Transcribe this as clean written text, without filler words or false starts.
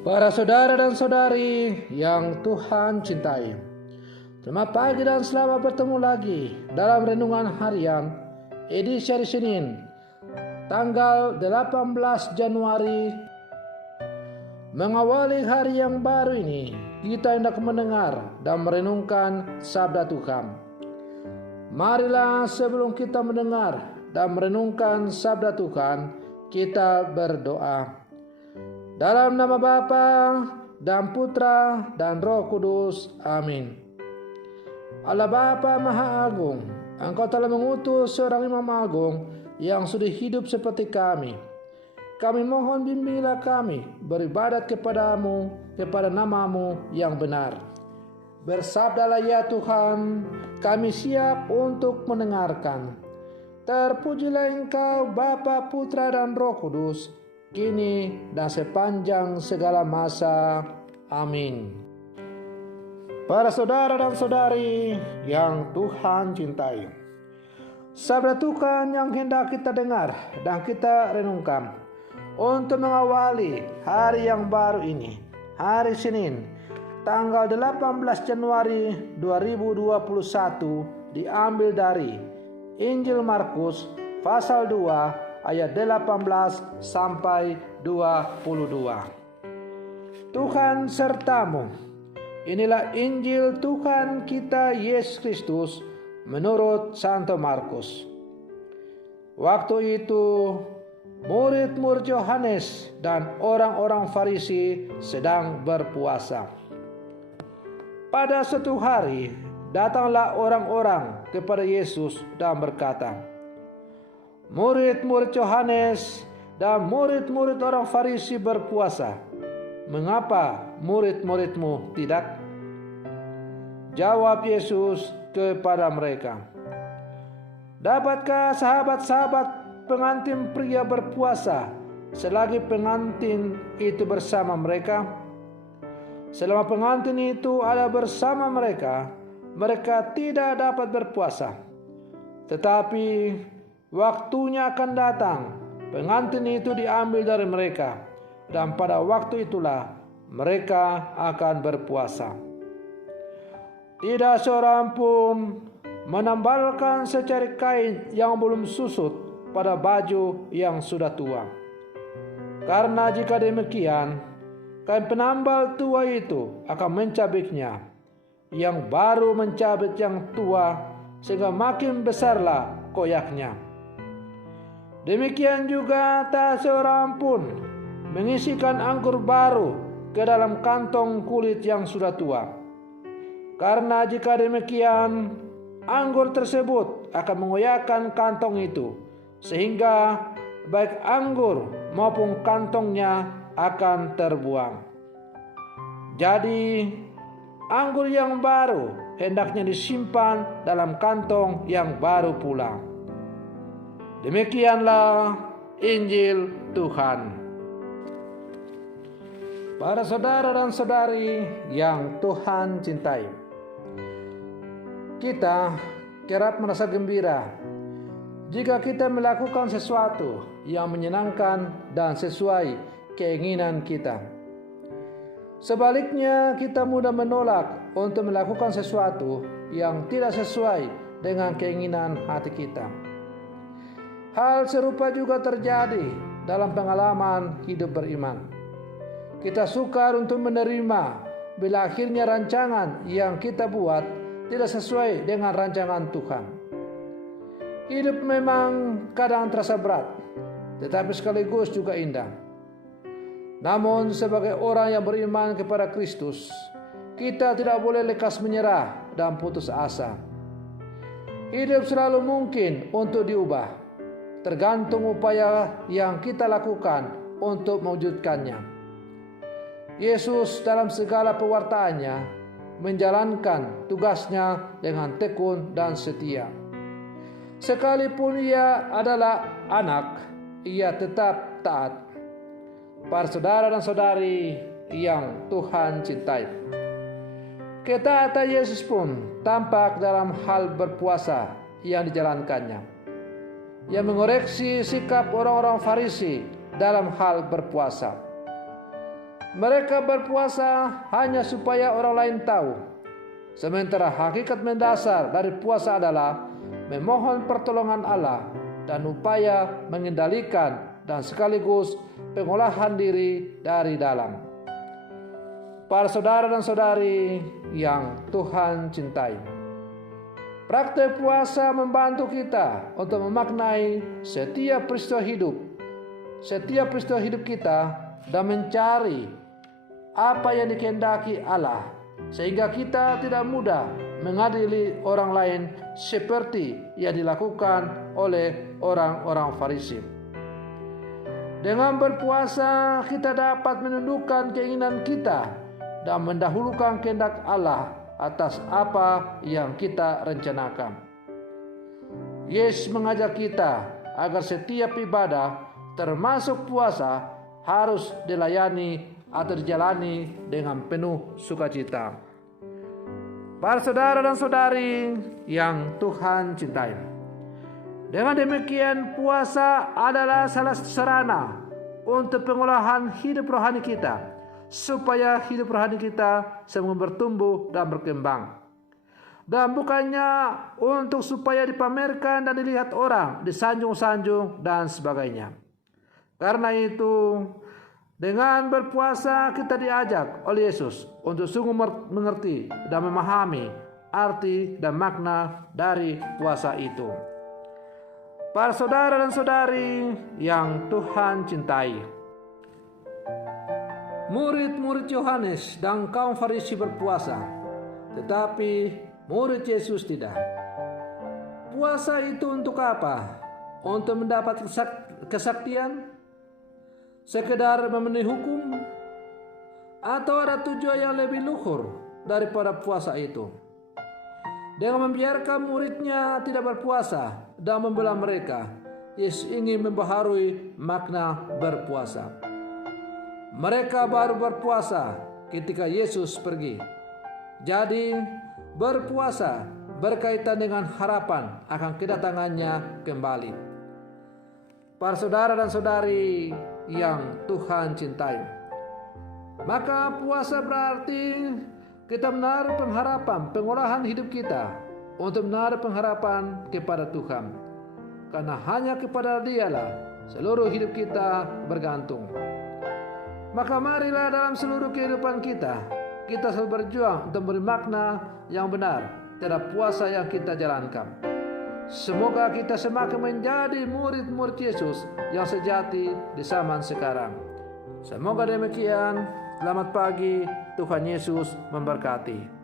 Para saudara dan saudari yang Tuhan cintai, selamat pagi dan selamat bertemu lagi dalam Renungan Harian edisi hari Senin, tanggal 18 Januari. Mengawali hari yang baru ini, kita hendak mendengar dan merenungkan sabda Tuhan. Marilah sebelum kita mendengar dan merenungkan sabda Tuhan, kita berdoa. Dalam nama Bapa dan Putra dan Roh Kudus. Amin. Allah Bapa Maha Agung, Engkau telah mengutus seorang Imam Agung yang sudah hidup seperti kami. Kami mohon bimbinglah kami beribadat kepadamu, kepada namamu yang benar. Bersabdalah ya Tuhan, kami siap untuk mendengarkan. Terpujilah Engkau Bapa, Putra dan Roh Kudus, kini dan sepanjang segala masa. Amin. Para saudara dan saudari yang Tuhan cintai, sabda Tuhan yang hendak kita dengar dan kita renungkan untuk mengawali hari yang baru ini, hari Senin, tanggal 18 Januari 2021, diambil dari Injil Markus pasal 2 ayat 18 sampai 22. Tuhan sertamu. Inilah Injil Tuhan kita Yesus Kristus menurut Santo Markus. Waktu itu murid-murid Yohanes dan orang-orang Farisi sedang berpuasa. Pada suatu hari datanglah orang-orang kepada Yesus dan berkata, murid-murid Yohanes dan murid-murid orang Farisi berpuasa. Mengapa murid-muridmu tidak? Jawab Yesus kepada mereka, dapatkah sahabat-sahabat pengantin pria berpuasa selagi pengantin itu bersama mereka? Selama pengantin itu ada bersama mereka, mereka tidak dapat berpuasa. Tetapi waktunya akan datang, pengantin itu diambil dari mereka, dan pada waktu itulah mereka akan berpuasa. Tidak seorang pun menambalkan secari kain yang belum susut pada baju yang sudah tua. Karena jika demikian, kain penambal tua itu akan mencabiknya, yang baru mencabik yang tua, sehingga makin besarlah koyaknya. Demikian juga tak seorang pun mengisikan anggur baru ke dalam kantong kulit yang sudah tua. Karena jika demikian, anggur tersebut akan mengoyakkan kantong itu, sehingga baik anggur maupun kantongnya akan terbuang. Jadi anggur yang baru hendaknya disimpan dalam kantong yang baru pula. Demikianlah Injil Tuhan. Para saudara dan saudari yang Tuhan cintai, kita kerap merasa gembira jika kita melakukan sesuatu yang menyenangkan dan sesuai keinginan kita. Sebaliknya, kita mudah menolak untuk melakukan sesuatu yang tidak sesuai dengan keinginan hati kita. Hal serupa juga terjadi dalam pengalaman hidup beriman. Kita sukar untuk menerima bila akhirnya rancangan yang kita buat tidak sesuai dengan rancangan Tuhan. Hidup memang kadang terasa berat, tetapi sekaligus juga indah. Namun sebagai orang yang beriman kepada Kristus, kita tidak boleh lekas menyerah dan putus asa. Hidup selalu mungkin untuk diubah, tergantung upaya yang kita lakukan untuk mewujudkannya. Yesus dalam segala pewartaannya menjalankan tugasnya dengan tekun dan setia. Sekalipun ia adalah anak, ia tetap taat. Para saudara dan saudari yang Tuhan cintai, ketaatan Yesus pun tampak dalam hal berpuasa yang dijalankannya, yang mengoreksi sikap orang-orang Farisi dalam hal berpuasa. Mereka berpuasa hanya supaya orang lain tahu. Sementara hakikat mendasar dari puasa adalah memohon pertolongan Allah dan upaya mengendalikan dan sekaligus pengolahan diri dari dalam. Para saudara dan saudari yang Tuhan cintai, praktek puasa membantu kita untuk memaknai setiap peristiwa hidup kita dan mencari apa yang dikehendaki Allah, sehingga kita tidak mudah mengadili orang lain seperti yang dilakukan oleh orang-orang Farisi. Dengan berpuasa kita dapat menundukkan keinginan kita dan mendahulukan kehendak Allah atas apa yang kita rencanakan. Yesus mengajak kita agar setiap ibadah termasuk puasa harus dilayani atau dijalani dengan penuh sukacita. Para saudara dan saudari yang Tuhan cintai, dengan demikian puasa adalah salah satu sarana untuk pengolahan hidup rohani kita, supaya hidup rohani kita semakin bertumbuh dan berkembang. Dan bukannya untuk supaya dipamerkan dan dilihat orang, disanjung-sanjung dan sebagainya. Karena itu, dengan berpuasa kita diajak oleh Yesus untuk sungguh mengerti dan memahami arti dan makna dari puasa itu. Para saudara dan saudari yang Tuhan cintai, murid-murid Yohanes dan kaum Farisi berpuasa, tetapi murid Yesus tidak. Puasa itu untuk apa? Untuk mendapat kesaktian? Sekedar memenuhi hukum? Atau ada tujuan yang lebih luhur daripada puasa itu? Dengan membiarkan muridnya tidak berpuasa dan membela mereka, Yesus ingin membaharui makna berpuasa. Mereka baru berpuasa ketika Yesus pergi. Jadi berpuasa berkaitan dengan harapan akan kedatangannya kembali. Para saudara dan saudari yang Tuhan cintai, maka puasa berarti kita menaruh pengharapan pengolahan hidup kita untuk menaruh pengharapan kepada Tuhan, karena hanya kepada Dialah seluruh hidup kita bergantung. Maka marilah dalam seluruh kehidupan kita selalu berjuang untuk memberi makna yang benar terhadap puasa yang kita jalankan. Semoga kita semakin menjadi murid-murid Yesus yang sejati di zaman sekarang. Semoga demikian. Selamat pagi, Tuhan Yesus memberkati.